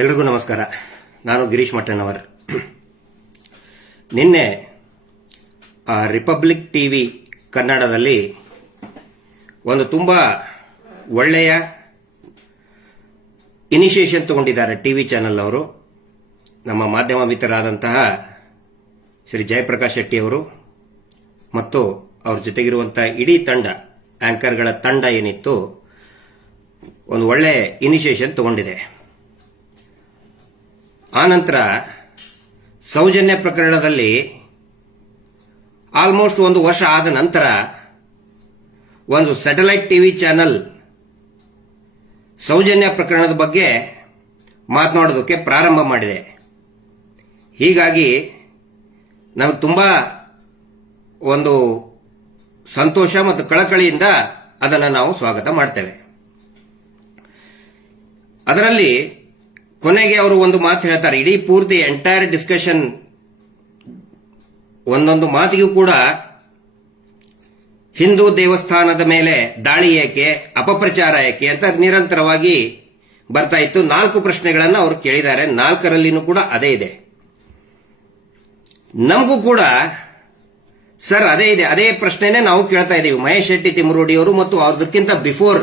ಎಲ್ರಿಗೂ ನಮಸ್ಕಾರ. ನಾನು ಗಿರೀಶ್ ಮಠಣ್ಣವರ್. ನಿನ್ನೆ ರಿಪಬ್ಲಿಕ್ ಟಿವಿ ಕನ್ನಡದಲ್ಲಿ ಒಂದು ತುಂಬಾ ಒಳ್ಳೆಯ ಇನಿಷಿಯೇಷನ್ ತಗೊಂಡಿದ್ದಾರೆ ಟಿವಿ ಚಾನೆಲ್ ಅವರು. ನಮ್ಮ ಮಾಧ್ಯಮ ಮಿತ್ರರಾದಂತಹ ಶ್ರೀ ಜಯಪ್ರಕಾಶ್ ಶೆಟ್ಟಿ ಅವರು ಮತ್ತು ಅವ್ರ ಜೊತೆಗಿರುವಂತಹ ಇಡೀ ತಂಡ, ಆಂಕರ್ಗಳ ತಂಡ ಏನಿತ್ತು, ಒಂದು ಒಳ್ಳೆ ಇನಿಷಿಯೇಷನ್ ತಗೊಂಡಿದೆ. ಆನಂತರ ಸೌಜನ್ಯ ಪ್ರಕರಣದಲ್ಲಿ ಆಲ್ಮೋಸ್ಟ್ ಒಂದು ವರ್ಷ ಆದ ನಂತರ ಒಂದು ಸ್ಯಾಟಲೈಟ್ ಟಿವಿ ಚಾನೆಲ್ ಸೌಜನ್ಯ ಪ್ರಕರಣದ ಬಗ್ಗೆ ಮಾತನಾಡೋದಕ್ಕೆ ಪ್ರಾರಂಭ ಮಾಡಿದೆ. ಹೀಗಾಗಿ ನಮಗೆ ತುಂಬಾ ಒಂದು ಸಂತೋಷ ಮತ್ತು ಕಳಕಳಿಯಿಂದ ಅದನ್ನು ನಾವು ಸ್ವಾಗತ ಮಾಡ್ತೇವೆ. ಅದರಲ್ಲಿ ಕೊನೆಗೆ ಅವರು ಒಂದು ಮಾತು ಹೇಳ್ತಾರೆ. ಇಡೀ ಪೂರ್ತಿ ಎಂಟೈರ್ ಡಿಸ್ಕಷನ್ ಒಂದೊಂದು ಮಾತಿಗೂ ಕೂಡ ಹಿಂದೂ ದೇವಸ್ಥಾನದ ಮೇಲೆ ದಾಳಿ ಏಕೆ, ಅಪಪ್ರಚಾರ ಏಕೆ ಅಂತ ನಿರಂತರವಾಗಿ ಬರ್ತಾ ಇತ್ತು. 4 ಪ್ರಶ್ನೆಗಳನ್ನು ಅವರು ಕೇಳಿದ್ದಾರೆ. 4ರಲ್ಲಿನೂ ಕೂಡ ಅದೇ ಇದೆ. ನಮಗೂ ಕೂಡ ಸರ್ ಅದೇ ಇದೆ, ಅದೇ ಪ್ರಶ್ನೆನೇ ನಾವು ಕೇಳ್ತಾ ಇದ್ದೀವಿ. ಮಹೇಶ್ ಶೆಟ್ಟಿ ತಿಮ್ಮರೋಡಿ ಅವರು ಮತ್ತು ಅದಕ್ಕಿಂತ ಬಿಫೋರ್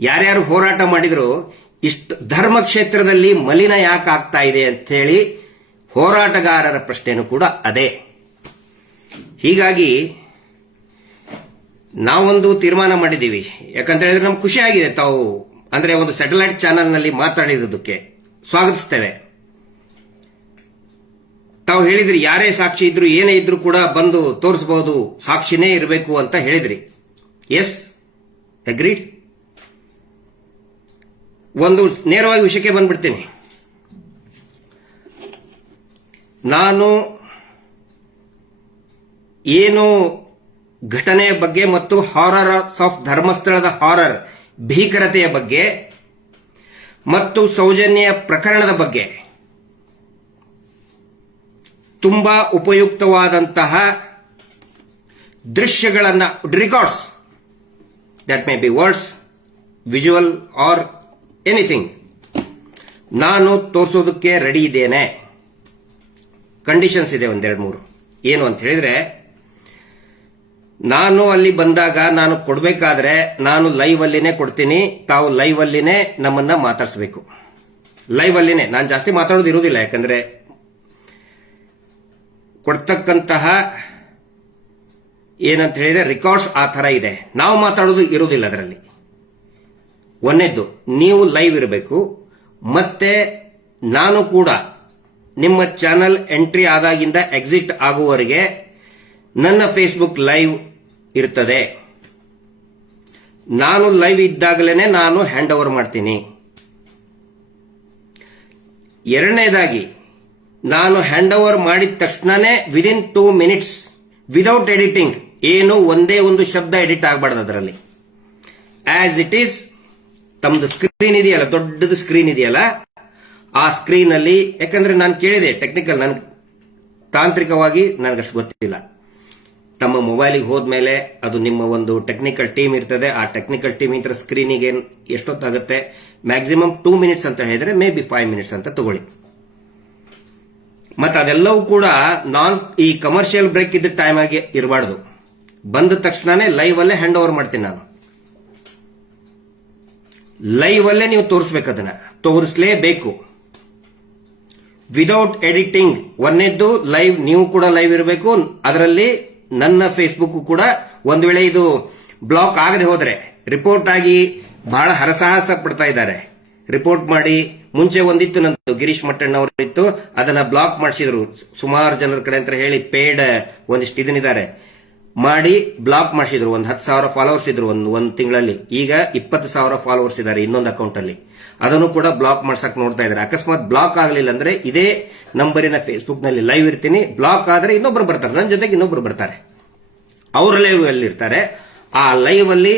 ಯಾರ್ಯಾರು ಹೋರಾಟ ಮಾಡಿದ್ರು, ಇಷ್ಟು ಧರ್ಮ ಕ್ಷೇತ್ರದಲ್ಲಿ ಮಲಿನ ಯಾಕೆ ಆಗ್ತಾ ಇದೆ ಅಂತ ಹೇಳಿ ಹೋರಾಟಗಾರರ ಪ್ರಶ್ನೆನೂ ಕೂಡ ಅದೇ. ಹೀಗಾಗಿ ನಾವೊಂದು ತೀರ್ಮಾನ ಮಾಡಿದ್ದೀವಿ. ಯಾಕಂತ ಹೇಳಿದ್ರೆ ನಮ್ಗೆ ಖುಷಿ ಆಗಿದೆ. ತಾವು ಅಂದ್ರೆ ಒಂದು ಸ್ಯಾಟಲೈಟ್ ಚಾನೆಲ್ನಲ್ಲಿ ಮಾತಾಡಿರೋದಕ್ಕೆ ಸ್ವಾಗತಿಸ್ತೇವೆ. ತಾವು ಹೇಳಿದ್ರಿ ಯಾರೇ ಸಾಕ್ಷಿ ಇದ್ರು ಏನೇ ಇದ್ರು ಕೂಡ ಬಂದು ತೋರಿಸಬಹುದು, ಸಾಕ್ಷಿನೇ ಇರಬೇಕು ಅಂತ ಹೇಳಿದ್ರಿ. Yes, agreed. ಒಂದು ನೇರವಾಗಿ ವಿಷಯಕ್ಕೆ ಬಂದ್ಬಿಡ್ತೀನಿ. ನಾನು ಏನು ಘಟನೆಯ ಬಗ್ಗೆ ಮತ್ತು ಹಾರರ್ ಆಫ್ ಧರ್ಮಸ್ಥಳದ ಹಾರರ್ ಭೀಕರತೆಯ ಬಗ್ಗೆ ಮತ್ತು ಸೌಜನ್ಯ ಪ್ರಕರಣದ ಬಗ್ಗೆ ತುಂಬಾ ಉಪಯುಕ್ತವಾದಂತಹ ದೃಶ್ಯಗಳನ್ನು, records, that may be words, visual or anything, ನಾನು ತೋರಿಸೋದಕ್ಕೆ ರೆಡಿ ಇದ್ದೇನೆ. ಕಂಡೀಷನ್ಸ್ ಇದೆ 1-2-3. ಏನು ಅಂತ ಹೇಳಿದ್ರೆ, ನಾನು ಅಲ್ಲಿ ಬಂದಾಗ ನಾನು ಕೊಡಬೇಕಾದ್ರೆ ನಾನು ಲೈವ್ ಅಲ್ಲಿನೇ ಕೊಡ್ತೀನಿ. ತಾವು ಲೈವ್ ಅಲ್ಲಿನೇ ನಮ್ಮನ್ನ ಮಾತಾಡಿಸಬೇಕು. ಲೈವ್ ಅಲ್ಲಿನೇ, ನಾನು ಜಾಸ್ತಿ ಮಾತಾಡೋದು ಇರುವುದಿಲ್ಲ. ಯಾಕಂದ್ರೆ ಕೊಡ್ತಕ್ಕಂತಹ ಏನಂತ ಹೇಳಿದ್ರೆ ರೆಕಾರ್ಡ್ಸ್ ಆ ತರ ಇದೆ. ನಾವು ಮಾತಾಡೋದು ಇರುವುದಿಲ್ಲ ಅದರಲ್ಲಿ. ಒಂದನೇದ್ದು, ನೀವು ಲೈವ್ ಇರಬೇಕು. ಮತ್ತೆ ನಾನು ಕೂಡ ನಿಮ್ಮ ಚಾನಲ್ ಎಂಟ್ರಿ ಆದಾಗಿಂದ ಎಕ್ಸಿಟ್ ಆಗುವವರೆಗೆ ನನ್ನ ಫೇಸ್ಬುಕ್ ಲೈವ್ ಇರ್ತದೆ. ನಾನು ಲೈವ್ ಇದ್ದಾಗಲೇ ನಾನು ಹ್ಯಾಂಡ್ ಓವರ್ ಮಾಡ್ತೀನಿ. ಎರಡನೇದಾಗಿ, ನಾನು ಹ್ಯಾಂಡ್ ಓವರ್ ಮಾಡಿದ ತಕ್ಷಣನೇ ವಿದಿನ್ 2 ಮಿನಿಟ್ಸ್ ವಿದೌಟ್ ಎಡಿಟಿಂಗ್, ಏನು ಒಂದೇ ಒಂದು ಶಬ್ದ ಎಡಿಟ್ ಆಗಬಾರ್ದು ಅದರಲ್ಲಿ. ಆಸ್ ಇಟ್ ಈಸ್ ತಮ್ಮದು ಸ್ಕ್ರೀನ್ ಇದೆಯಲ್ಲ, ದೊಡ್ಡದು ಸ್ಕ್ರೀನ್ ಇದೆಯಲ್ಲ, ಆ ಸ್ಕ್ರೀನ್ ಅಲ್ಲಿ, ಯಾಕಂದ್ರೆ ನಾನು ಕೇಳಿದೆ ಟೆಕ್ನಿಕಲ್, ನನ್ ತಾಂತ್ರಿಕವಾಗಿ ನನಗಷ್ಟು ಗೊತ್ತಿಲ್ಲ. ತಮ್ಮ ಮೊಬೈಲಿಗೆ ಹೋದ್ಮೇಲೆ ಅದು ನಿಮ್ಮ ಒಂದು ಟೆಕ್ನಿಕಲ್ ಟೀಮ್ ಇರ್ತದೆ. ಆ ಟೆಕ್ನಿಕಲ್ ಟೀಮ್ ಇಂದ ಸ್ಕ್ರೀನಿಗೆ ಎಷ್ಟೊತ್ತಾಗುತ್ತೆ, ಮ್ಯಾಕ್ಸಿಮಮ್ 2 ಮಿನಿಟ್ಸ್ ಅಂತ ಹೇಳಿದ್ರೆ ಮೇ ಬಿ 5 ಮಿನಿಟ್ಸ್ ಅಂತ ತಗೊಳ್ಳಿ. ಮತ್ತೆ ಅದೆಲ್ಲವೂ ಕೂಡ ಈ ಕಮರ್ಷಿಯಲ್ ಬ್ರೇಕ್ ಇದ್ದ ಟೈಮ್ ಆಗಿ ಇರಬಾರ್ದು. ಬಂದ ತಕ್ಷಣನೇ ಲೈವ್ ಅಲ್ಲೇ ಹ್ಯಾಂಡ್ ಓವರ್ ಮಾಡ್ತೀನಿ ನಾನು. ಲೈವ್ ಅಲ್ಲೇ ನೀವು ತೋರಿಸ್ಬೇಕು, ಅದನ್ನ ತೋರಿಸಲೇಬೇಕು ವಿದೌಟ್ ಎಡಿಟಿಂಗ್. ಒಂದನೇದ್ದು ಲೈವ್, ನೀವು ಕೂಡ ಲೈವ್ ಇರಬೇಕು. ಅದರಲ್ಲಿ ನನ್ನ ಫೇಸ್ಬುಕ್ ಕೂಡ ಒಂದು ವೇಳೆ ಇದು ಬ್ಲಾಕ್ ಆಗದೆ ಹೋದ್ರೆ, ರಿಪೋರ್ಟ್ ಆಗಿ ಬಹಳ ಹರಸಾಹಸ ಪಡ್ತಾ ಇದ್ದಾರೆ. ರಿಪೋರ್ಟ್ ಮಾಡಿ, ಮುಂಚೆ ಒಂದಿತ್ತು ನಂದು ಗಿರೀಶ್ ಮಠಣ್ಣವರು ಇತ್ತು, ಅದನ್ನ ಬ್ಲಾಕ್ ಮಾಡಿಸಿದ್ರು ಸುಮಾರು ಜನರ ಕಡೆ ಅಂತ ಹೇಳಿ. ಪೇಡ್ ಒಂದಿಷ್ಟು ಇದನ್ನಿದ್ದಾರೆ ಮಾಡಿ ಬ್ಲಾಕ್ ಮಾಡಿಸಿದ್ರು. ಒಂದು 10,000 ಫಾಲೋವರ್ಸ್ ಇದ್ರು ಒಂದು ತಿಂಗಳಲ್ಲಿ. ಈಗ 20,000 ಫಾಲೋವರ್ಸ್ ಇದ್ದಾರೆ ಇನ್ನೊಂದು ಅಕೌಂಟ್ ಅಲ್ಲಿ. ಅದನ್ನು ಕೂಡ ಬ್ಲಾಕ್ ಮಾಡ್ಸಕ್ ನೋಡ್ತಾ ಇದ್ದಾರೆ. ಅಕಸ್ಮಾತ್ ಬ್ಲಾಕ್ ಆಗಲಿಲ್ಲ ಅಂದ್ರೆ ಇದೇ ನಂಬರಿನ ಫೇಸ್ಬುಕ್ ನಲ್ಲಿ ಲೈವ್ ಇರ್ತೀನಿ. ಬ್ಲಾಕ್ ಆದ್ರೆ ಇನ್ನೊಬ್ರು ಬರ್ತಾರೆ, ನನ್ನ ಜೊತೆಗೆ ಇನ್ನೊಬ್ರು ಬರ್ತಾರೆ, ಅವ್ರ ಲೈವ್ ಅಲ್ಲಿ ಇರ್ತಾರೆ. ಆ ಲೈವ್ ಅಲ್ಲಿ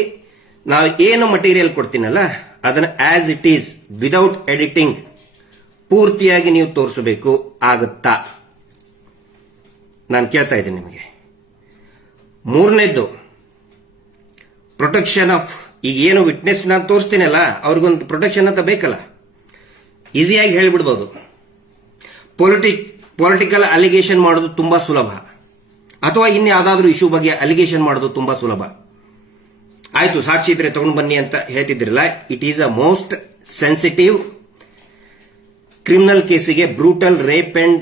ನಾವು ಏನು ಮಟೀರಿಯಲ್ ಕೊಡ್ತೀನಲ್ಲ ಅದನ್ನ as it is without editing ಪೂರ್ತಿಯಾಗಿ ನೀವು ತೋರಿಸಬೇಕು. ಆಗುತ್ತಾ? ನಾನು ಕೇಳ್ತಾ ಇದ್ದೀನಿ ನಿಮಗೆ. ಮೂರನೇದ್ದು, ಪ್ರೊಟೆಕ್ಷನ್ ಆಫ್, ಈಗ ಏನು ವಿಟ್ನೆಸ್ ನಾನು ತೋರಿಸ್ತೀನಲ್ಲ ಅವ್ರಿಗೊಂದು ಪ್ರೊಟೆಕ್ಷನ್ ಅಂತ ಬೇಕಲ್ಲ. ಈಸಿಯಾಗಿ ಹೇಳಿಬಿಡ್ಬೋದು. ಪೊಲಿಟಿಕಲ್ ಅಲಿಗೇಷನ್ ಮಾಡೋದು ತುಂಬಾ ಸುಲಭ, ಅಥವಾ ಇನ್ಯಾವುದಾದ್ರೂ ಇಶ್ಯೂ ಬಗ್ಗೆ ಅಲಿಗೇಷನ್ ಮಾಡೋದು ತುಂಬಾ ಸುಲಭ. ಆಯ್ತು, ಸಾಕ್ಷಿ ಇದ್ರೆ ತಗೊಂಡು ಬನ್ನಿ ಅಂತ ಹೇಳ್ತಿದ್ರಲ್ಲ, it is a most sensitive criminal ಕೇಸಿಗೆ, brutal rape and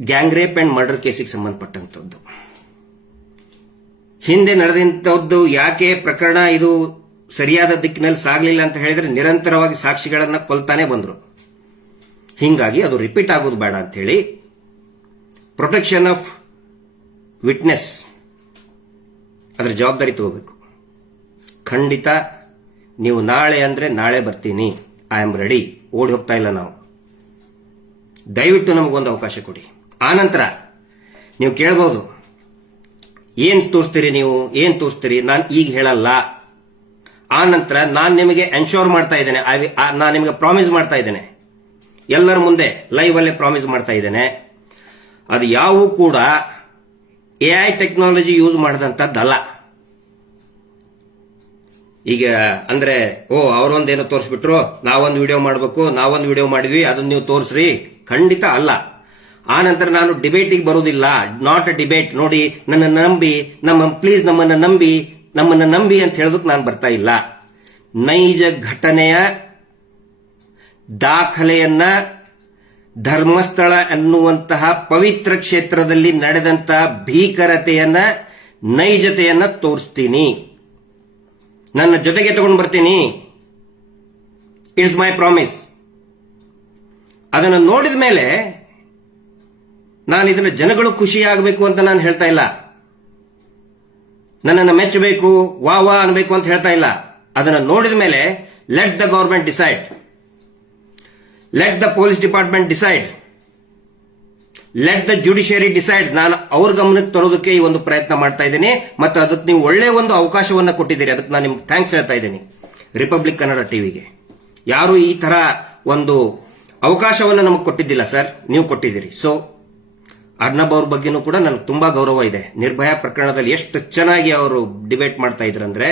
gang rape and murder ಕೇಸಿಗೆ ಸಂಬಂಧಪಟ್ಟಂತದ್ದು. ಹಿಂದೆ ನಡೆದಂತದ್ದು ಯಾಕೆ ಪ್ರಕರಣ ಇದು ಸರಿಯಾದ ದಿಕ್ಕಿನಲ್ಲಿ ಸಾಗಲಿಲ್ಲ ಅಂತ ಹೇಳಿದ್ರೆ, ನಿರಂತರವಾಗಿ ಸಾಕ್ಷಿಗಳನ್ನ ಕೊಲ್ತಾನೆ ಬಂದ್ರು. ಹಿಂಗಾಗಿ ಅದು ರಿಪೀಟ್ ಆಗೋದು ಬೇಡ ಅಂತ ಹೇಳಿ ಪ್ರೊಟೆಕ್ಷನ್ ಆಫ್ ವಿಟ್ನೆಸ್ ಅದರ ಜವಾಬ್ದಾರಿ ತಗೋಬೇಕು. ಖಂಡಿತ ನೀವು ನಾಳೆ ಅಂದ್ರೆ ನಾಳೆ ಬರ್ತೀನಿ, ಐ ಆಮ್ ರೆಡಿ, ಓಡಿ ಹೋಗ್ತಾ ಇಲ್ಲ ನಾವು. ದಯವಿಟ್ಟು ನಮಗೊಂದು ಅವಕಾಶ ಕೊಡಿ. ಆನಂತರ ನೀವು ಕೇಳಬಹುದು, ಏನ್ ತೋರಿಸ್ತೀರಿ ನೀವು, ಏನ್ ತೋರಿಸ್ತೀರಿ, ನಾನು ಈಗ ಹೇಳಲ್ಲ. ಆ ನಂತರ ನಾನು ನಿಮಗೆ ಎನ್ಶೋರ್ ಮಾಡ್ತಾ ಇದ್ದೇನೆ, ನಾನು ನಿಮಗೆ ಪ್ರಾಮಿಸ್ ಮಾಡ್ತಾ ಇದ್ದೇನೆ, ಎಲ್ಲರ ಮುಂದೆ ಲೈವ್ ಅಲ್ಲೇ ಪ್ರಾಮಿಸ್ ಮಾಡ್ತಾ ಇದ್ದೇನೆ, ಅದು ಯಾವೂ ಕೂಡ ಎಐ ಟೆಕ್ನಾಲಜಿ ಯೂಸ್ ಮಾಡಿದಂಥದ್ದಲ್ಲ. ಈಗ ಅಂದ್ರೆ ಅವರೊಂದೇನೋ ತೋರಿಸ್ಬಿಟ್ರು, ನಾವೊಂದು ವಿಡಿಯೋ ಮಾಡಬೇಕು, ನಾವೊಂದು ವಿಡಿಯೋ ಮಾಡಿದ್ವಿ, ಅದನ್ನ ನೀವು ತೋರಿಸ್ರಿ, ಖಂಡಿತ ಅಲ್ಲ. ಆ ನಂತರ ನಾನು ಡಿಬೇಟಿಗೆ ಬರುವುದಿಲ್ಲ, ನಾಟ್ ಅ ಡಿಬೇಟ್. ನೋಡಿ, ನನ್ನನ್ನು ನಂಬಿ, ಪ್ಲೀಸ್ ನಮ್ಮನ್ನ ನಂಬಿ ಅಂತ ಹೇಳೋದಕ್ಕೆ ನಾನು ಬರ್ತಾ ಇಲ್ಲ. ನೈಜ ಘಟನೆಯ ದಾಖಲೆಯನ್ನ ಧರ್ಮಸ್ಥಳ ಎನ್ನುವಂತಹ ಪವಿತ್ರ ಕ್ಷೇತ್ರದಲ್ಲಿ ನಡೆದಂತಹ ಭೀಕರತೆಯನ್ನ, ನೈಜತೆಯನ್ನ ತೋರಿಸ್ತೀನಿ, ನನ್ನ ಜೊತೆಗೆ ತಗೊಂಡು ಬರ್ತೀನಿ. It's my promise. ಅದನ್ನು ನೋಡಿದ ಮೇಲೆ ನಾನು ಇದನ್ನ ಜನಗಳು ಖುಷಿಯಾಗಬೇಕು ಅಂತ ನಾನು ಹೇಳ್ತಾ ಇಲ್ಲ, ನನ್ನನ್ನು ಮೆಚ್ಚಬೇಕು, ವಾ ಅನ್ಬೇಕು ಅಂತ ಹೇಳ್ತಾ ಇಲ್ಲ. ಅದನ್ನು ನೋಡಿದ ಮೇಲೆ let the government decide, let the police department decide, let the judiciary decide. ನಾನು ಅವ್ರ ಗಮನಕ್ಕೆ ತರೋದಕ್ಕೆ ಈ ಒಂದು ಪ್ರಯತ್ನ ಮಾಡ್ತಾ ಇದ್ದೀನಿ, ಮತ್ತು ಅದಕ್ಕೆ ನೀವು ಒಳ್ಳೆ ಒಂದು ಅವಕಾಶವನ್ನ ಕೊಟ್ಟಿದ್ದೀರಿ, ಅದಕ್ಕೆ ನಾನು ನಿಮ್ಗೆ ಥ್ಯಾಂಕ್ಸ್ ಹೇಳ್ತಾ ಇದ್ದೀನಿ. ರಿಪಬ್ಲಿಕ್ ಕನ್ನಡ ಟಿವಿಗೆ ಯಾರು ಈ ತರ ಒಂದು ಅವಕಾಶವನ್ನು ನಮಗೆ ಕೊಟ್ಟಿದ್ದಿಲ್ಲ ಸರ್, ನೀವು ಕೊಟ್ಟಿದ್ದೀರಿ. ಸೊ ಅರ್ನಬ್ ಅವ್ರ ಬಗ್ಗೆನೂ ಕೂಡ ನನಗೆ ತುಂಬಾ ಗೌರವ ಇದೆ. ನಿರ್ಭಯ ಪ್ರಕರಣದಲ್ಲಿ ಎಷ್ಟು ಚೆನ್ನಾಗಿ ಅವರು ಡಿಬೇಟ್ ಮಾಡ್ತಾ ಇದ್ರಂದ್ರೆ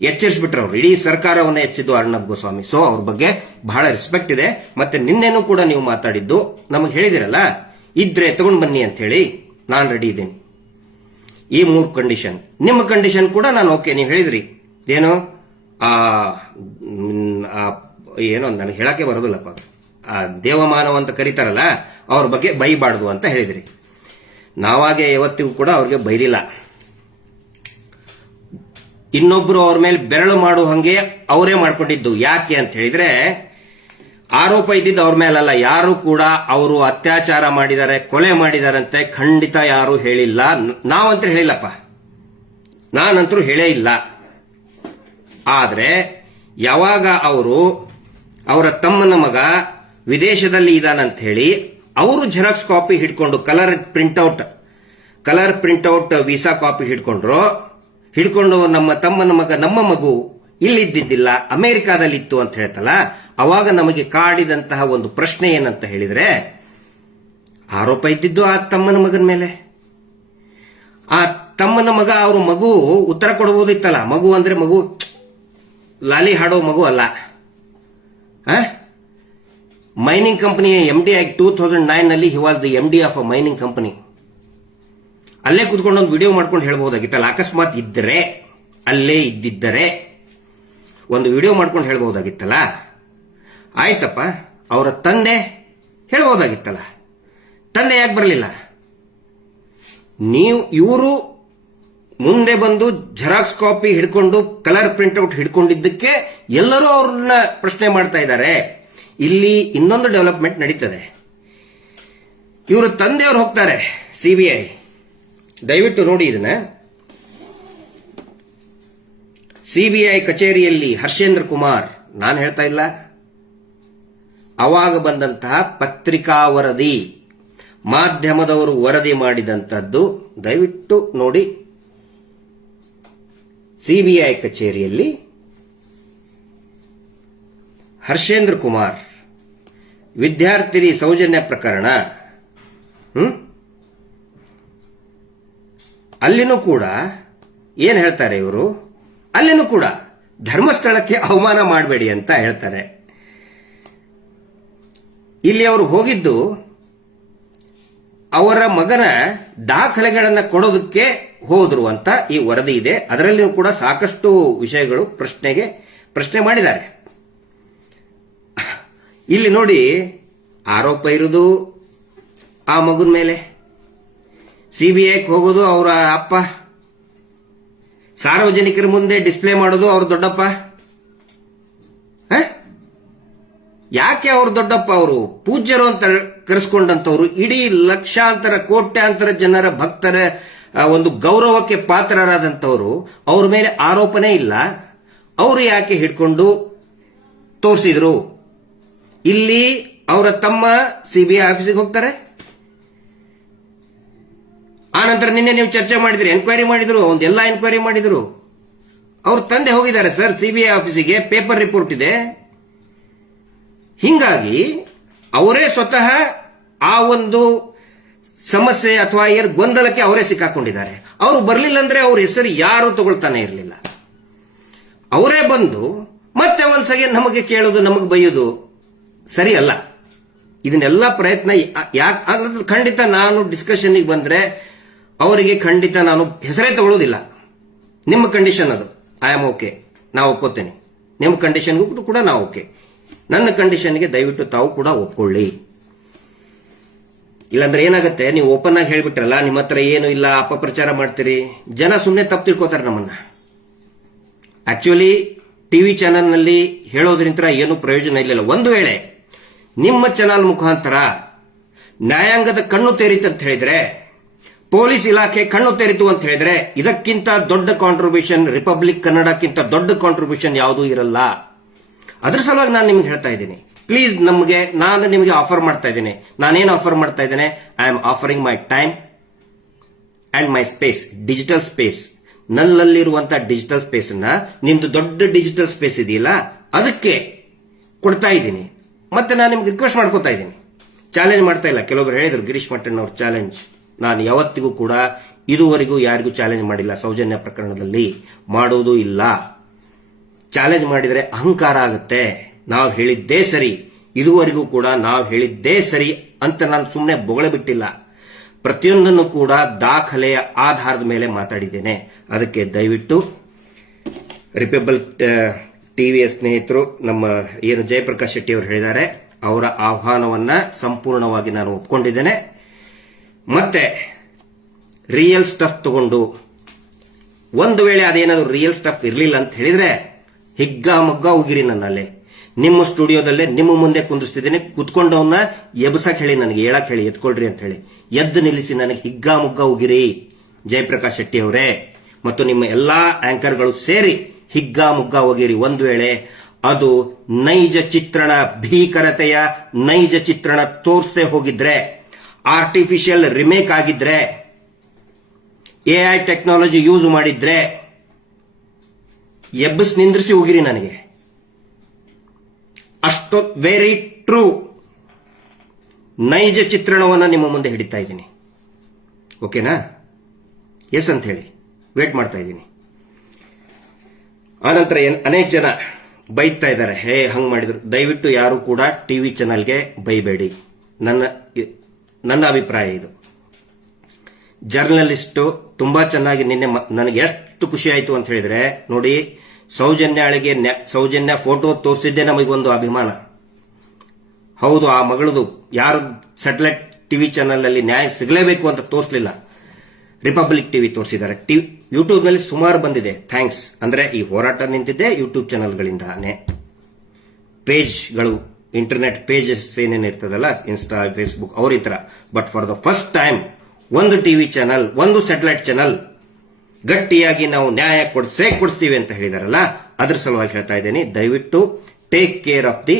ಎಚ್ಚರಿಸ್ಬಿಟ್ರು ಅವರು, ಇಡೀ ಸರ್ಕಾರವನ್ನ ಎಚ್ಚರಿದ್ದು ಅರ್ನಬ್ ಗೋಸ್ವಾಮಿ. ಸೊ ಅವ್ರ ಬಗ್ಗೆ ಬಹಳ ರೆಸ್ಪೆಕ್ಟ್ ಇದೆ. ಮತ್ತೆ ನಿನ್ನೆನೂ ಕೂಡ ನೀವು ಮಾತಾಡಿದ್ದು ನಮಗೆ ಹೇಳಿದಿರಲ್ಲ, ಇದ್ರೆ ತಗೊಂಡು ಬನ್ನಿ ಅಂತ ಹೇಳಿ, ನಾನು ರೆಡಿ ಇದ್ದೀನಿ. ಈ 3 ಕಂಡೀಷನ್, ನಿಮ್ಮ ಕಂಡೀಷನ್ ಕೂಡ ನಾನು ಓಕೆ. ನೀವು ಹೇಳಿದ್ರಿ ಏನು ಏನೋ ನನಗೆ ಹೇಳಕ್ಕೆ ಬರೋದಿಲ್ಲಪ್ಪ, ದೇವಮಾನವ ಅಂತ ಕರೀತಾರಲ್ಲ, ಅವ್ರ ಬಗ್ಗೆ ಬೈಬಾರ್ದು ಅಂತ ಹೇಳಿದ್ರಿ. ನಾವಾಗೆ ಯಾವತ್ತಿಗೂ ಕೂಡ ಅವ್ರಿಗೆ ಬೈಲಿಲ್ಲ. ಇನ್ನೊಬ್ರು ಅವ್ರ ಮೇಲೆ ಬೆರಳು ಮಾಡುವ ಹಂಗೆ ಅವರೇ ಮಾಡ್ಕೊಂಡಿದ್ದು. ಯಾಕೆ ಅಂತ ಹೇಳಿದ್ರೆ, ಆರೋಪ ಇದ್ದಿದ್ದು ಅವ್ರ ಮೇಲಲ್ಲ, ಯಾರು ಕೂಡ ಅವರು ಅತ್ಯಾಚಾರ ಮಾಡಿದ್ದಾರೆ, ಕೊಲೆ ಮಾಡಿದಾರಂತೆ ಖಂಡಿತ ಯಾರು ಹೇಳಿಲ್ಲ. ನಾವಂತೂ ಹೇಳಿಲ್ಲಪ್ಪ, ನಾನಂತರೂ ಹೇಳೇ ಇಲ್ಲ. ಆದ್ರೆ ಯಾವಾಗ ಅವರು ಅವರ ತಮ್ಮನ ಮಗ ವಿದೇಶದಲ್ಲಿ ಇದಾನಂತ ಹೇಳಿ ಅವರು ಜೆರಾಕ್ಸ್ ಕಾಪಿ ಹಿಡ್ಕೊಂಡು ಕಲರ್ ಪ್ರಿಂಟ್ಔಟ್ ವೀಸಾ ಕಾಪಿ ಹಿಡ್ಕೊಂಡು ನಮ್ಮ ತಮ್ಮನ ಮಗ, ನಮ್ಮ ಮಗು ಇಲ್ಲಿದ್ದಿದ್ದಿಲ್ಲ, ಅಮೆರಿಕಾದಲ್ಲಿತ್ತು ಅಂತ ಹೇಳ್ತಲ್ಲ, ಅವಾಗ ನಮಗೆ ಕಾಡಿದಂತಹ ಒಂದು ಪ್ರಶ್ನೆ ಏನಂತ ಹೇಳಿದ್ರೆ, ಆರೋಪ ಇದ್ದಿದ್ದು ಆ ತಮ್ಮನ ಮಗನ ಮೇಲೆ. ಆ ತಮ್ಮನ ಮಗ, ಅವ್ರ ಮಗು ಉತ್ತರ ಕೊಡಬಹುದಿತ್ತಲ್ಲ. ಮಗು ಅಂದ್ರೆ ಮಗು ಲಾಲಿ ಹಾಡೋ ಮಗು ಅಲ್ಲ. ಮೈನಿಂಗ್ ಕಂಪನಿ MD ಆಗಿ 2009 ನಲ್ಲಿ he was the MD of a mining company. ಅಲ್ಲೇ ಕೂತ್ಕೊಂಡು ಒಂದು ವಿಡಿಯೋ ಮಾಡ್ಕೊಂಡು ಹೇಳ್ಬಹುದಾಗಿತ್ತಲ್ಲ, ಅಕಸ್ಮಾತ್ ಇದ್ದರೆ, ಅಲ್ಲೇ ಇದ್ದಿದ್ದರೆ ಒಂದು ವಿಡಿಯೋ ಮಾಡ್ಕೊಂಡು ಹೇಳ್ಬಹುದಾಗಿತ್ತಲ್ಲ. ಆಯ್ತಪ್ಪ, ಅವರ ತಂದೆ ಹೇಳ್ಬಹುದಾಗಿತ್ತಲ್ಲ, ತಂದೆ ಯಾಕೆ ಬರಲಿಲ್ಲ? ಇವರು ಮುಂದೆ ಬಂದು ಜೆರಾಕ್ಸ್ ಕಾಪಿ ಹಿಡ್ಕೊಂಡು ಕಲರ್ ಪ್ರಿಂಟ್ಔಟ್ ಹಿಡ್ಕೊಂಡಿದ್ದಕ್ಕೆ ಎಲ್ಲರೂ ಅವ್ರನ್ನ ಪ್ರಶ್ನೆ ಮಾಡ್ತಾ ಇದ್ದಾರೆ. ಇಲ್ಲಿ ಇನ್ನೊಂದು ಡೆವಲಪ್ಮೆಂಟ್ ನಡೀತದೆ. ಇವರು ತಂದೆಯವರು ಹೋಗ್ತಾರೆ CBI, ದಯವಿಟ್ಟು ನೋಡಿ ಇದನ್ನ. CBI ಕಚೇರಿಯಲ್ಲಿ ಹರ್ಷೇಂದ್ರ ಕುಮಾರ್, ನಾನು ಹೇಳ್ತಾ ಇಲ್ಲ, ಅವಾಗ ಬಂದಂತಹ ಪತ್ರಿಕಾ ವರದಿ, ಮಾಧ್ಯಮದವರು ವರದಿ ಮಾಡಿದಂತದ್ದು, ದಯವಿಟ್ಟು ನೋಡಿ. CBI ಕಚೇರಿಯಲ್ಲಿ ಹರ್ಷೇಂದ್ರ ಕುಮಾರ್ ವಿದ್ಯಾರ್ಥಿನಿ ಸೌಜನ್ಯ ಪ್ರಕರಣ, ಅಲ್ಲಿನೂ ಕೂಡ ಏನ್ ಹೇಳ್ತಾರೆ ಇವರು, ಅಲ್ಲಿನೂ ಕೂಡ ಧರ್ಮಸ್ಥಳಕ್ಕೆ ಅವಮಾನ ಮಾಡಬೇಡಿ ಅಂತ ಹೇಳ್ತಾರೆ. ಇಲ್ಲಿ ಅವರು ಹೋಗಿದ್ದು ಅವರ ಮಗನ ದಾಖಲೆಗಳನ್ನು ಕೊಡೋದಕ್ಕೆ ಹೋದ್ರು ಅಂತ ಈ ವರದಿ ಇದೆ. ಅದರಲ್ಲಿಯೂ ಕೂಡ ಸಾಕಷ್ಟು ವಿಷಯಗಳು ಪ್ರಶ್ನೆ ಮಾಡಿದ್ದಾರೆ. ಇಲ್ಲಿ ನೋಡಿ, ಆರೋಪ ಇರುವುದು ಆ ಮಗನ ಮೇಲೆ, ಸಿಬಿಐಗೆ ಹೋಗೋದು ಅವರ ಅಪ್ಪ, ಸಾರ್ವಜನಿಕರ ಮುಂದೆ ಡಿಸ್ಪ್ಲೇ ಮಾಡೋದು ಅವ್ರ ದೊಡ್ಡಪ್ಪ. ಯಾಕೆ ಅವ್ರ ದೊಡ್ಡಪ್ಪ? ಅವರು ಪೂಜ್ಯರು ಅಂತ ಕರೆಸ್ಕೊಂಡಂತವ್ರು, ಇಡೀ ಲಕ್ಷಾಂತರ ಕೋಟ್ಯಾಂತರ ಜನರ ಭಕ್ತರ ಒಂದು ಗೌರವಕ್ಕೆ ಪಾತ್ರರಾದಂತವರು, ಅವ್ರ ಮೇಲೆ ಆರೋಪನೇ ಇಲ್ಲ. ಅವರು ಯಾಕೆ ಹಿಡ್ಕೊಂಡು ತೋರಿಸಿದ್ರು? ಇಲ್ಲಿ ಅವರ ತಮ್ಮ ಸಿಬಿಐ ಆಫೀಸಿಗೆ ಹೋಗ್ತಾರೆ. ಆನಂತರ ನಿನ್ನೆ ನೀವು ಚರ್ಚೆ ಮಾಡಿದ್ರಿ, ಎನ್ಕ್ವೈರಿ ಮಾಡಿದ್ರು, ಒಂದೆಲ್ಲ ಎನ್ಕ್ವೈರಿ ಮಾಡಿದ್ರು. ಅವ್ರ ತಂದೆ ಹೋಗಿದ್ದಾರೆ ಸರ್ ಸಿಬಿಐ ಆಫೀಸಿಗೆ, ಪೇಪರ್ ರಿಪೋರ್ಟ್ ಇದೆ. ಹಿಂಗಾಗಿ ಅವರೇ ಸ್ವತಃ ಆ ಒಂದು ಸಮಸ್ಯೆ ಅಥವಾ ಗೊಂದಲಕ್ಕೆ ಅವರೇ ಸಿಕ್ಕಾಕೊಂಡಿದ್ದಾರೆ. ಅವರು ಬರಲಿಲ್ಲ ಅಂದ್ರೆ ಅವ್ರ ಹೆಸರು ಯಾರು ತಗೊಳ್ತಾನೆ ಇರಲಿಲ್ಲ. ಅವರೇ ಬಂದು ಮತ್ತೆ ಒಂದ್ಸಗೆ ನಮಗೆ ಕೇಳೋದು, ನಮಗೆ ಬೈಯೋದು ಸರಿ ಅಲ್ಲ. ಇದನ್ನೆಲ್ಲ ಪ್ರಯತ್ನ ಯಾಕೆ ಖಂಡಿತ ನಾನು ಡಿಸ್ಕಷನ್ಗೆ ಬಂದ್ರೆ ಅವರಿಗೆ ಖಂಡಿತ ನಾನು ಹೆಸರೇ ತಗೊಳ್ಳೋದಿಲ್ಲ. ನಿಮ್ಮ ಕಂಡೀಷನ್ ಅದು, ಐ ಆಮ್ ಓಕೆ, ನಾವು ಒಪ್ಕೋತೇನೆ. ನಿಮ್ಮ ಕಂಡೀಷನ್ಗೂ ಕೂಡ ನಾವು ಓಕೆ. ನನ್ನ ಕಂಡೀಷನ್ಗೆ ದಯವಿಟ್ಟು ತಾವು ಕೂಡ ಒಪ್ಕೊಳ್ಳಿ. ಇಲ್ಲಾಂದ್ರೆ ಏನಾಗುತ್ತೆ, ನೀವು ಓಪನ್ ಆಗಿ ಹೇಳ್ಬಿಟ್ರಲ್ಲ ನಿಮ್ಮ ಹತ್ರ ಏನು ಇಲ್ಲ, ಅಪಪ್ರಚಾರ ಮಾಡ್ತೀರಿ, ಜನ ಸುಮ್ಮನೆ ತಪ್ಪು ತಿಳ್ಕೊತಾರೆ ನಮ್ಮನ್ನ. ಆಕ್ಚುಲಿ ಟಿವಿ ಚಾನೆಲ್ ನಲ್ಲಿ ಹೇಳೋದ್ರಿಂದ ಏನು ಪ್ರಯೋಜನ ಇಲ್ಲ. ಒಂದು ವೇಳೆ ನಿಮ್ಮ ಚಾನೆಲ್ ಮುಖಾಂತರ ನ್ಯಾಯಾಂಗದ ಕಣ್ಣು ತೆರೀತು ಅಂತ ಹೇಳಿದ್ರೆ, ಪೊಲೀಸ್ ಇಲಾಖೆ ಕಣ್ಣು ತೆರೀತು ಅಂತ ಹೇಳಿದ್ರೆ, ಇದಕ್ಕಿಂತ ದೊಡ್ಡ ಕಾಂಟ್ರಿಬ್ಯೂಷನ್ ರಿಪಬ್ಲಿಕ್ ಕನ್ನಡಕ್ಕಿಂತ ದೊಡ್ಡ ಕಾಂಟ್ರಿಬ್ಯೂಷನ್ ಯಾವುದೂ ಇರಲ್ಲ. ಅದ್ರ ಸಲುವಾಗಿ ನಾನು ನಿಮ್ಗೆ ಹೇಳ್ತಾ ಇದ್ದೀನಿ, ಪ್ಲೀಸ್ ನಾನು ನಿಮಗೆ ಆಫರ್ ಮಾಡ್ತಾ ಇದ್ದೇನೆ. ನಾನೇನು ಆಫರ್ ಮಾಡ್ತಾ ಇದ್ದೇನೆ? I am offering my time and my space, digital space. ನನ್ನಲ್ಲಿರುವಂತಹ ಡಿಜಿಟಲ್ ಸ್ಪೇಸ್ ಅನ್ನ ನಿಮ್ದು ದೊಡ್ಡ ಡಿಜಿಟಲ್ ಸ್ಪೇಸ್ ಇದೆಯಲ್ಲ ಅದಕ್ಕೆ ಕೊಡ್ತಾ ಇದ್ದೀನಿ. ಮತ್ತೆ ನಾನು ನಿಮ್ಗೆ ರಿಕ್ವೆಸ್ಟ್ ಮಾಡ್ಕೋತಾ ಇದ್ದೀನಿ, ಚಾಲೆಂಜ್ ಮಾಡ್ತಾ ಇಲ್ಲ. ಕೆಲವೊಬ್ರು ಹೇಳಿದ್ರು ಗಿರೀಶ್ ಮಟ್ಟಣ್ಣ ಅವ್ರ ಚಾಲೆಂಜ್. ನಾನು ಯಾವತ್ತಿಗೂ ಕೂಡ ಇದುವರೆಗೂ ಯಾರಿಗೂ ಚಾಲೆಂಜ್ ಮಾಡಿಲ್ಲ. ಸೌಜನ್ಯ ಪ್ರಕರಣದಲ್ಲಿ ಮಾಡೋದು ಇಲ್ಲ. ಚಾಲೆಂಜ್ ಮಾಡಿದರೆ ಅಹಂಕಾರ ಆಗುತ್ತೆ. ನಾವು ಹೇಳಿದ್ದೇ ಸರಿ, ಇದುವರೆಗೂ ಕೂಡ ನಾವು ಹೇಳಿದ್ದೇ ಸರಿ ಅಂತ ನಾನು ಸುಮ್ಮನೆ ಬೊಗಳೆ ಬಿಟ್ಟಿಲ್ಲ. ಪ್ರತಿಯೊಂದನ್ನು ಕೂಡ ದಾಖಲೆಯ ಆಧಾರದ ಮೇಲೆ ಮಾತಾಡಿದ್ದೇನೆ. ಅದಕ್ಕೆ ದಯವಿಟ್ಟು ರಿಪಬ್ಲಿಕ್ ಟಿವಿಯ ಸ್ನೇಹಿತರು, ನಮ್ಮ ಏನು ಜಯಪ್ರಕಾಶ್ ಶೆಟ್ಟಿ ಅವರು ಹೇಳಿದ್ದಾರೆ, ಅವರ ಆಹ್ವಾನವನ್ನ ಸಂಪೂರ್ಣವಾಗಿ ನಾನು ಒಪ್ಕೊಂಡಿದ್ದೇನೆ. ಮತ್ತೆ ರಿಯಲ್ ಸ್ಟಫ್ ತಗೊಂಡು, ಒಂದು ವೇಳೆ ಅದೇನಾದ್ರು ರಿಯಲ್ ಸ್ಟಫ್ ಇರಲಿಲ್ಲ ಅಂತ ಹೇಳಿದ್ರೆ ಹಿಗ್ಗಾಮಗ್ಗ ಹೋಗಿರಿ. ನನ್ನಲ್ಲೇ ನಿಮ್ಮ ಸ್ಟುಡಿಯೋದಲ್ಲೇ ನಿಮ್ಮ ಮುಂದೆ ಕುಂದಿಸ್ತಿದ್ದೀನಿ. ಕುತ್ಕೊಂಡವನ್ನ ಎಬ್ಸಕ್ ಹೇಳಿ, ನನಗೆ ಹೇಳಕ್ ಹೇಳಿ, ಎತ್ಕೊಳ್ರಿ ಅಂತ ಹೇಳಿ ಎದ್ದು ನಿಲ್ಲಿಸಿ ನನಗೆ ಹಿಗ್ಗಾಮುಗ್ಗ ಹೋಗಿರಿ ಜಯಪ್ರಕಾಶ್ ಶೆಟ್ಟಿ ಅವರೇ, ಮತ್ತು ನಿಮ್ಮ ಎಲ್ಲಾ ಆಂಕರ್ಗಳು ಸೇರಿ ಹಿಗ್ಗಾಮುಗ್ಗ ಹೋಗಿರಿ. ಒಂದು ವೇಳೆ ಅದು ನೈಜ ಚಿತ್ರಣ, ಭೀಕರತೆಯ ನೈಜ ಚಿತ್ರಣ ತೋರಿಸದೆ ಹೋಗಿದ್ರೆ, ಆರ್ಟಿಫಿಷಿಯಲ್ ರಿಮೇಕ್ ಆಗಿದ್ರೆ, ಎಐ ಟೆಕ್ನಾಲಜಿ ಯೂಸ್ ಮಾಡಿದ್ರೆ ಎಬ್ಬಸ್ ನಿಂದ್ರಿಸಿ ಹೋಗಿರಿ ನನಗೆ. ಅಷ್ಟು ವೆರಿ ಟ್ರೂ ನೈಜ ಚಿತ್ರಣವನ್ನ ನಿಮ್ಮ ಮುಂದೆ ಹಿಡಿತಾ ಇದ್ದೀನಿ. ಓಕೆನಾ? ಎಸ್ ಅಂತ ಹೇಳಿ ವೇಟ್ ಮಾಡ್ತಾ ಇದ್ದೀನಿ. ಆನಂತರ ಅನೇಕ ಜನ ಬೈತಾ ಇದ್ದಾರೆ, ಹೇ ಹಂಗ್ ಮಾಡಿದ್ರು. ದಯವಿಟ್ಟು ಯಾರು ಕೂಡ ಟಿವಿ ಚಾನಲ್ಗೆ ಬೈಬೇಡಿ. ನನ್ನ ಅಭಿಪ್ರಾಯ ಇದು. ಜರ್ನಲಿಸ್ಟು ತುಂಬಾ ಚೆನ್ನಾಗಿ ನಿನ್ನೆ ನನಗೆ ಎಷ್ಟು ಖುಷಿ ಆಯ್ತು ಅಂತ ಹೇಳಿದ್ರೆ, ನೋಡಿ, ಸೌಜನ್ಯ ಫೋಟೋ ತೋರಿಸಿದ್ದೆ ನಮಗೊಂದು ಅಭಿಮಾನ. ಹೌದು, ಆ ಮಗಳದು ಯಾರು ಸ್ಯಾಟಲೈಟ್ ಟಿವಿ ಚಾನೆಲ್ ನಲ್ಲಿ ನ್ಯಾಯ ಸಿಗಲೇಬೇಕು ಅಂತ ತೋರಿಸಲಿಲ್ಲ, ರಿಪಬ್ಲಿಕ್ ಟಿವಿ ತೋರಿಸಿದ್ದಾರೆ. ಯೂಟ್ಯೂಬ್ ನಲ್ಲಿ ಸುಮಾರು ಬಂದಿದೆ. ಥ್ಯಾಂಕ್ಸ್. ಅಂದ್ರೆ ಈ ಹೋರಾಟ ನಿಂತಿದ್ದೆ ಯೂಟ್ಯೂಬ್ ಚಾನೆಲ್ಗಳಿಂದಾನೆ. ಪೇಜ್ಗಳು, ಇಂಟರ್ನೆಟ್ ಪೇಜಸ್ ಏನೇನಿರ್ತದಲ್ಲ, ಇನ್ಸ್ಟಾ, ಫೇಸ್ಬುಕ್, ಅವರಿತರ. But for the first time ಒಂದು ಟಿವಿ ಚಾನಲ್, ಒಂದು ಸ್ಯಾಟಲೈಟ್ ಚಾನಲ್ ಗಟ್ಟಿಯಾಗಿ ನಾವು ನ್ಯಾಯ ಕೊಡ್ತೀವಿ ಅಂತ ಹೇಳಿದಾರಲ್ಲ, ಅದ್ರ ಸಲುವಾಗಿ ಹೇಳ್ತಾ ಇದ್ದೀನಿ, ದಯವಿಟ್ಟು take care of the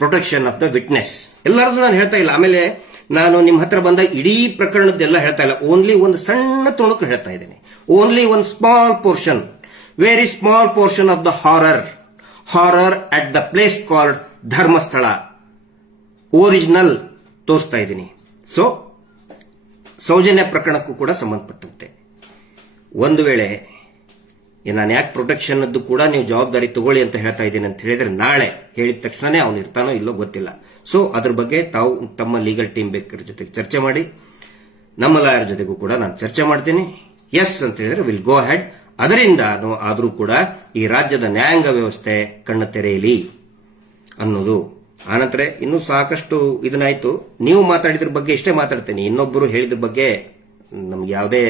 protection of the witness. ಎಲ್ಲರದ್ದು ನಾನು ಹೇಳ್ತಾ ಇಲ್ಲ. ಆಮೇಲೆ ನಾನು ನಿಮ್ಮ ಹತ್ರ ಬಂದ ಇಡೀ ಪ್ರಕರಣದ್ದೆಲ್ಲ ಹೇಳ್ತಾ ಇಲ್ಲ, ಓನ್ಲಿ ಒಂದು ಸಣ್ಣ ತುಣುಕು ಹೇಳ್ತಾ ಇದ್ದೀನಿ. ಓನ್ಲಿ ಒಂದು small portion, very small portion of the horror at the place called Dharmasthala original ತೋರಿಸ್ತಾ ಇದ್ದೀನಿ. ಸೊ ಸೌಜನ್ಯ ಪ್ರಕರಣಕ್ಕೂ ಕೂಡ ಸಂಬಂಧಪಟ್ಟಂತೆ ಒಂದು ವೇಳೆ ನಾನು ಯಾಕೆ ಪ್ರೊಟೆಕ್ಷನ್ ಕೂಡ ನೀವು ಜವಾಬ್ದಾರಿ ತಗೊಳ್ಳಿ ಅಂತ ಹೇಳ್ತಾ ಇದ್ದೀನಿ ಅಂತ ಹೇಳಿದ್ರೆ ನಾಳೆ ಹೇಳಿದ ತಕ್ಷಣನೇ ಅವನು ಇರ್ತಾನೋ ಇಲ್ಲೋ ಗೊತ್ತಿಲ್ಲ. ಸೊ ಅದ್ರ ಬಗ್ಗೆ ತಾವು ತಮ್ಮ ಲೀಗಲ್ ಟೀಮ್ ಬೇಕರ ಜೊತೆಗೆ ಚರ್ಚೆ ಮಾಡಿ, ನಮ್ಮ ಲಾಯರ್ ಜೊತೆಗೂ ಕೂಡ ನಾನು ಚರ್ಚೆ ಮಾಡ್ತೀನಿ. ಎಸ್ ಅಂತ ಹೇಳಿದ್ರೆ ವಿಲ್ ಗೋ ಹೆಡ್. ಅದರಿಂದ ಆದರೂ ಕೂಡ ಈ ರಾಜ್ಯದ ನ್ಯಾಯಾಂಗ ವ್ಯವಸ್ಥೆ ಕಣ್ಣು ತೆರೆಯಲಿ ಅನ್ನೋದು. ಆನಂತರ ಇನ್ನೂ ಸಾಕಷ್ಟು ಇದನ್ನಾಯ್ತು. ನೀವು ಮಾತಾಡಿದ್ರ ಬಗ್ಗೆ ಇಷ್ಟೇ ಮಾತಾಡ್ತೀನಿ, ಇನ್ನೊಬ್ಬರು ಹೇಳಿದ್ರ ಬಗ್ಗೆ ನಮ್ಗೆ ಯಾವುದೇ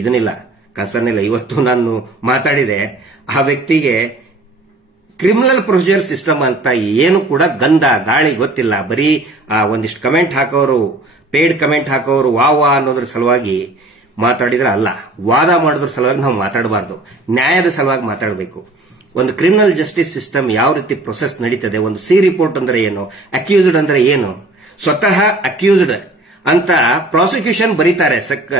ಇದನ್ನಿಲ್ಲ, ಕನ್ಸರ್ನ್ ಇಲ್ಲ. ಇವತ್ತು ನಾನು ಮಾತಾಡಿದೆ, ಆ ವ್ಯಕ್ತಿಗೆ ಕ್ರಿಮಿನಲ್ ಪ್ರೊಸೀಜರ್ ಸಿಸ್ಟಮ್ ಅಂತ ಏನು ಕೂಡ ಗಂಧ ಗಾಳಿ ಗೊತ್ತಿಲ್ಲ. ಬರೀ ಒಂದಿಷ್ಟು ಕಮೆಂಟ್ ಹಾಕೋರು, ಪೇಯ್ಡ್ ಕಮೆಂಟ್ ಹಾಕೋರು ವಾ ಅನ್ನೋದ್ರ ಸಲುವಾಗಿ ಮಾತಾಡಿದ್ರೆ ಅಲ್ಲ, ವಾದ ಮಾಡೋದ್ರ ಸಲುವಾಗಿ ನಾವು ಮಾತಾಡಬಾರ್ದು, ನ್ಯಾಯದ ಸಲುವಾಗಿ ಮಾತಾಡಬೇಕು. ಒಂದು ಕ್ರಿಮಿನಲ್ ಜಸ್ಟಿಸ್ ಸಿಸ್ಟಮ್ ಯಾವ ರೀತಿ ಪ್ರೊಸೆಸ್ ನಡೀತದೆ, ಒಂದು ಸಿ ರಿಪೋರ್ಟ್ ಅಂದ್ರೆ ಏನು, ಅಕ್ಯೂಸ್ಡ್ ಅಂದ್ರೆ ಏನು, ಸ್ವತಃ ಅಕ್ಯೂಸ್ಡ್ ಅಂತ ಪ್ರಾಸಿಕ್ಯೂಷನ್ ಬರೀತಾರೆ.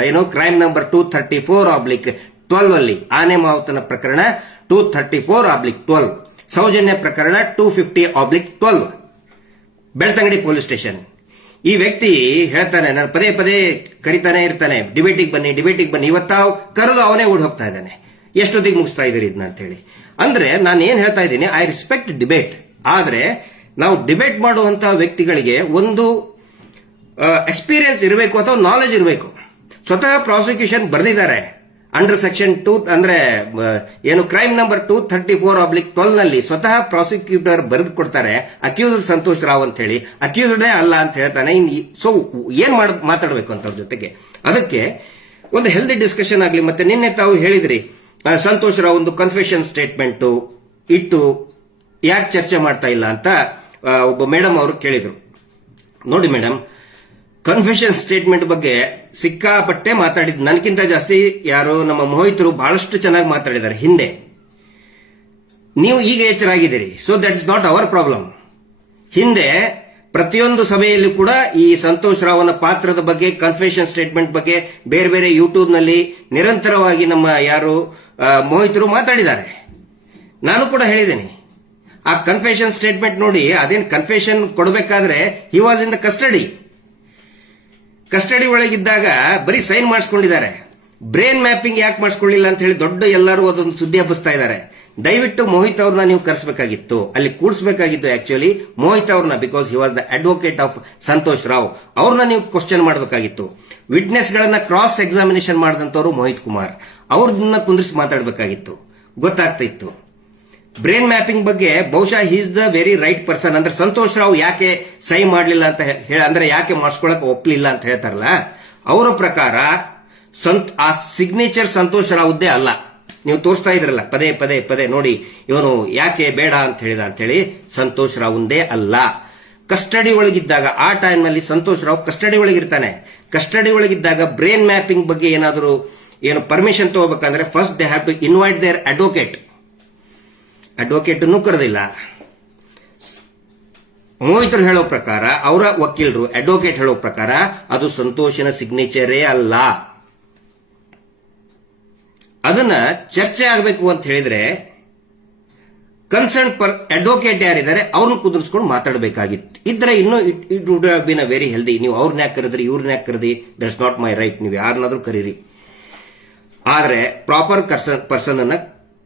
ಏನೋ ಕ್ರೈಮ್ ನಂಬರ್ 234/12 ಅಲ್ಲಿ ಆನೆ ಮಾವುತನ ಪ್ರಕರಣ 234/12, ಸೌಜನ್ಯ ಪ್ರಕರಣ 250/12, ಬೆಳ್ತಂಗಡಿ ಪೊಲೀಸ್ ಸ್ಟೇಷನ್. ಈ ವ್ಯಕ್ತಿ ಹೇಳ್ತಾನೆ, ನಾನು ಪದೇ ಪದೇ ಕರಿತಾನೆ ಇರ್ತಾನೆ, ಡಿಬೇಟಿಗೆ ಬನ್ನಿ. ಇವತ್ತಾವ್ ಕರೆದು ಅವನೇ ಓಡ್ ಹೋಗ್ತಾ ಇದ್ದಾನೆ, ಎಷ್ಟೊತ್ತಿಗೆ ಮುಗಿಸ್ತಾ ಇದ್ದೀರಿ ಇದನ್ನ ಅಂತ ಹೇಳಿ. ಅಂದ್ರೆ ನಾನು ಏನ್ ಹೇಳ್ತಾ ಇದ್ದೀನಿ, ಐ ರೆಸ್ಪೆಕ್ಟ್ ಡಿಬೇಟ್. ಆದ್ರೆ ನಾವು ಡಿಬೇಟ್ ಮಾಡುವಂತಹ ವ್ಯಕ್ತಿಗಳಿಗೆ ಒಂದು ಎಕ್ಸ್ಪೀರಿಯನ್ಸ್ ಇರಬೇಕು ಅಥವಾ ನಾಲೆಜ್ ಇರಬೇಕು. ಸ್ವತಃ ಪ್ರಾಸಿಕ್ಯೂಷನ್ ಬರೆದಿದ್ದಾರೆ ಅಂಡರ್ ಸೆಕ್ಷನ್ 2 ಅಂದ್ರೆ ಏನು ಕ್ರೈಮ್ ನಂಬರ್ 234/12 ನಲ್ಲಿ ಸ್ವತಃ ಪ್ರಾಸಿಕ್ಯೂಟರ್ ಬರೆದು ಕೊಡ್ತಾರೆ, ಅಕ್ಯೂಸ್ಡ್ ಸಂತೋಷ್ ರಾವ್ ಅಂತ ಹೇಳಿ, ಅಕ್ಯೂಸ್ಡೇ ಅಲ್ಲ ಅಂತ ಹೇಳ್ತಾನೆ. ಸೊ ಏನ್ ಮಾತಾಡಬೇಕು ಅಂತ ಅವ್ರ ಜೊತೆಗೆ. ಅದಕ್ಕೆ ಒಂದು ಹೆಲ್ದಿ ಡಿಸ್ಕಷನ್ ಆಗಲಿ. ಮತ್ತೆ ನಿನ್ನೆ ತಾವು ಹೇಳಿದ್ರಿ ಸಂತೋಷ್ ರಾವ್ ಒಂದು ಕನ್ಫೆಷನ್ ಸ್ಟೇಟ್ಮೆಂಟ್ ಇಟ್ಟು ಯಾಕೆ ಚರ್ಚೆ ಮಾಡ್ತಾ ಇಲ್ಲ ಅಂತ ಒಬ್ಬ ಮೇಡಮ್ ಅವರು ಕೇಳಿದ್ರು. ನೋಡಿ ಮೇಡಮ್, ಕನ್ಫೆಷನ್ ಸ್ಟೇಟ್ಮೆಂಟ್ ಬಗ್ಗೆ ಸಿಕ್ಕಾಪಟ್ಟೆ ಮಾತಾಡಿದ್, ನನಗಿಂತ ಜಾಸ್ತಿ ಯಾರೋ ನಮ್ಮ ಮೋಹಿತರು ಬಹಳಷ್ಟು ಚೆನ್ನಾಗಿ ಮಾತಾಡಿದ್ದಾರೆ ಹಿಂದೆ. ನೀವು ಈಗ ಎಚ್ಚರಾಗಿದ್ದೀರಿ, so that is not our problem. ಹಿಂದೆ ಪ್ರತಿಯೊಂದು ಸಭೆಯಲ್ಲಿ ಕೂಡ ಈ ಸಂತೋಷ್ ರಾವ್ನ ಪಾತ್ರದ ಬಗ್ಗೆ, ಕನ್ಫೆಷನ್ ಸ್ಟೇಟ್ಮೆಂಟ್ ಬಗ್ಗೆ ಬೇರೆ ಬೇರೆ ಯೂಟ್ಯೂಬ್ ನಲ್ಲಿ ನಿರಂತರವಾಗಿ ನಮ್ಮ ಯಾರು ಮೋಹಿತರು ಮಾತಾಡಿದ್ದಾರೆ. ನಾನು ಕೂಡ ಹೇಳಿದ್ದೇನೆ, ಆ ಕನ್ಫೆಷನ್ ಸ್ಟೇಟ್ಮೆಂಟ್ ನೋಡಿ, ಅದೇನು ಕನ್ಫೆಷನ್ ಕೊಡಬೇಕಾದ್ರೆ he was in the custody ಒಳಗಿದ್ದಾಗ ಬರೀ ಸೈನ್ ಮಾಡಿಸ್ಕೊಂಡಿದ್ದಾರೆ. ಬ್ರೈನ್ ಮ್ಯಾಪಿಂಗ್ ಯಾಕೆ ಮಾಡಿಸ್ಕೊಳ್ಳಿಲ್ಲ ಅಂತ ಹೇಳಿ ದೊಡ್ಡ ಎಲ್ಲರೂ ಅದೊಂದು ಸುದ್ದಿ ಹಬ್ಬಿಸ್ತಾ ಇದ್ದಾರೆ. ದಯವಿಟ್ಟು ಮೋಹಿತ್ ಅವ್ರನ್ನ ನೀವು ಕರೆಸಬೇಕಾಗಿತ್ತು, ಅಲ್ಲಿ ಕೂಡಿಸಬೇಕಾಗಿತ್ತು ಆಕ್ಚುಲಿ ಮೋಹಿತ್ ಅವ್ರನ್ನ, because he was the advocate of Santosh Rao. ಅವ್ರನ್ನ ನೀವು ಕ್ವಶನ್ ಮಾಡಬೇಕಾಗಿತ್ತು. ವಿಟ್ನೆಸ್ ಗಳನ್ನ ಕ್ರಾಸ್ ಎಕ್ಸಾಮಿನೇಷನ್ ಮಾಡಿದಂತವ್ರು ಮೋಹಿತ್ ಕುಮಾರ್, ಅವ್ರನ್ನ ಕುಂದಿರಿಸಿ ಮಾತಾಡಬೇಕಾಗಿತ್ತು, ಗೊತ್ತಾಗ್ತಾ ಇತ್ತು. ಬ್ರೈನ್ ಮ್ಯಾಪಿಂಗ್ ಬಗ್ಗೆ ಬಹುಶಃ is the very right person. ಅಂದ್ರೆ ಸಂತೋಷ್ ರಾವ್ ಯಾಕೆ ಸಹಿ ಮಾಡಲಿಲ್ಲ ಅಂತ ಅಂದ್ರೆ ಯಾಕೆ ಮಾಡಿಸ್ಕೊಳಕ್ ಒಪ್ಪಲಿಲ್ಲ ಅಂತ ಹೇಳ್ತಾರಲ್ಲ, ಅವರ ಪ್ರಕಾರ ಆ ಸಿಗ್ನೇಚರ್ ಸಂತೋಷ್ ರಾವ್ದೇ ಅಲ್ಲ. ನೀವು ತೋರಿಸ್ತಾ ಇದ್ರಲ್ಲ ಪದೇ ಪದೇ ಪದೇ ನೋಡಿ, ಇವನು ಯಾಕೆ ಬೇಡ ಅಂತ ಹೇಳಿದ ಅಂತ ಹೇಳಿ, ಸಂತೋಷ್ ರಾವ್ದೇ ಅಲ್ಲ. ಕಸ್ಟಡಿ ಒಳಗಿದ್ದಾಗ, ಆ ಟೈಮ್ ನಲ್ಲಿ ಸಂತೋಷ್ ರಾವ್ ಕಸ್ಟಡಿ ಒಳಗಿರ್ತಾನೆ. ಕಸ್ಟಡಿ ಒಳಗಿದ್ದಾಗ ಬ್ರೈನ್ ಮ್ಯಾಪಿಂಗ್ ಬಗ್ಗೆ ಏನಾದರೂ ಏನು ಪರ್ಮಿಷನ್ ತಗೋಬೇಕಂದ್ರೆ first they have to invite their advocate. ಅಡ್ವೊಕೇಟನ್ನು ಕರೆದಿಲ್ಲ. ಮೋಹಿತರು ಹೇಳೋ ಪ್ರಕಾರ, ಅವರ ವಕೀಲರು ಅಡ್ವೊಕೇಟ್ ಹೇಳೋ ಪ್ರಕಾರ ಅದು ಸಂತೋಷನ ಸಿಗ್ನೇಚರೇ ಅಲ್ಲ. ಅದನ್ನ ಚರ್ಚೆ ಆಗಬೇಕು ಅಂತ ಹೇಳಿದ್ರೆ ಕನ್ಸರ್ನ್ ಅಡ್ವೊಕೇಟ್ ಯಾರಿದ್ದಾರೆ ಅವ್ರನ್ನ ಕುದುರಿಸ್ಕೊಂಡು ಮಾತಾಡಬೇಕಾಗಿತ್ತು. ಇದ್ರೆ ಇನ್ನೂ it would have been a very healthy. ನೀವು ಅವ್ರನ್ನ ಯಾಕೆ ಕರೆದ್ರಿ, ಇವ್ರನ್ನ ಯಾಕೆ ಕರೆದಿ, ದಟ್ಸ್ ನಾಟ್ ಮೈ ರೈಟ್. ನೀವು ಯಾರನ್ನಾದ್ರೂ ಕರೀರಿ, ಆದ್ರೆ ಪ್ರಾಪರ್ ಪರ್ಸನ್ ಅನ್ನ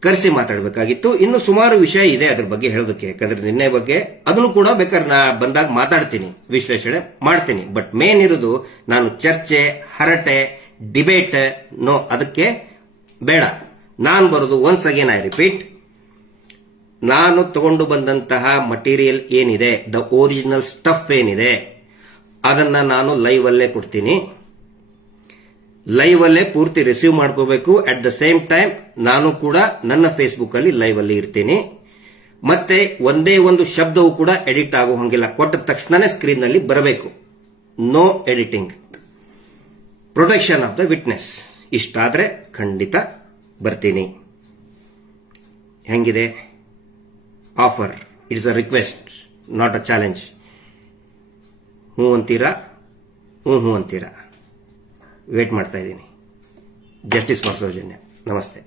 ಕರೆಸಿ ಮಾತಾಡಬೇಕಾಗಿತ್ತು. ಇನ್ನು ಸುಮಾರು ವಿಷಯ ಇದೆ ಅದ್ರ ಬಗ್ಗೆ ಹೇಳೋದಕ್ಕೆ, ಯಾಕಂದ್ರೆ ನಿನ್ನೆ ಬಗ್ಗೆ ಅದನ್ನು ಕೂಡ ಬೇಕಾದ್ರೆ ನಾ ಬಂದಾಗ ಮಾತಾಡ್ತೀನಿ, ವಿಶ್ಲೇಷಣೆ ಮಾಡ್ತೀನಿ. ಬಟ್ ಮೇನ್ ಇರೋದು ನಾನು ಚರ್ಚೆ, ಹರಟೆ, ಡಿಬೇಟ್ ನೋ, ಅದಕ್ಕೆ ಬೇಡ. ನಾನು ಬರೋದು ಒನ್ಸ್ ಅಗೇನ್ ಐ ರಿಪೀಟ್, ನಾನು ತಗೊಂಡು ಬಂದಂತಹ ಮಟೀರಿಯಲ್ ಏನಿದೆ, ದ ಒರಿಜಿನಲ್ ಸ್ಟಫ್ ಏನಿದೆ, ಅದನ್ನ ನಾನು ಲೈವ್ ಅಲ್ಲೇ ಕೊಡ್ತೀನಿ. ಲೈವ್ ಅಲ್ಲೇ ಪೂರ್ತಿ ರಿಸೀವ್ ಮಾಡ್ಕೋಬೇಕು. ಅಟ್ ದ ಸೇಮ್ ಟೈಮ್ ನಾನು ಕೂಡ ನನ್ನ ಫೇಸ್ಬುಕ್ ಅಲ್ಲಿ ಲೈವ್ ಅಲ್ಲಿ ಇರ್ತೀನಿ. ಮತ್ತೆ ಒಂದೇ ಒಂದು ಶಬ್ದವೂ ಕೂಡ ಎಡಿಟ್ ಆಗೋ ಹಂಗಿಲ್ಲ, ಕೊಟ್ಟ ತಕ್ಷಣನೇ ಸ್ಕ್ರೀನ್ ನಲ್ಲಿ ಬರಬೇಕು. No editing. Protection of the witness. ಇಷ್ಟಾದ್ರೆ ಖಂಡಿತ ಬರ್ತೀನಿ. ಹೆಂಗಿದೆ offer? It's a request, not a challenge. ಹ್ಞೂ ಅಂತೀರಾ? ಹ್ಞೂ ಅಂತೀರಾ? ವೇಟ್ ಮಾಡ್ತಾ ಇದ್ದೀನಿ. Justice for Soujanya. ನಮಸ್ತೆ.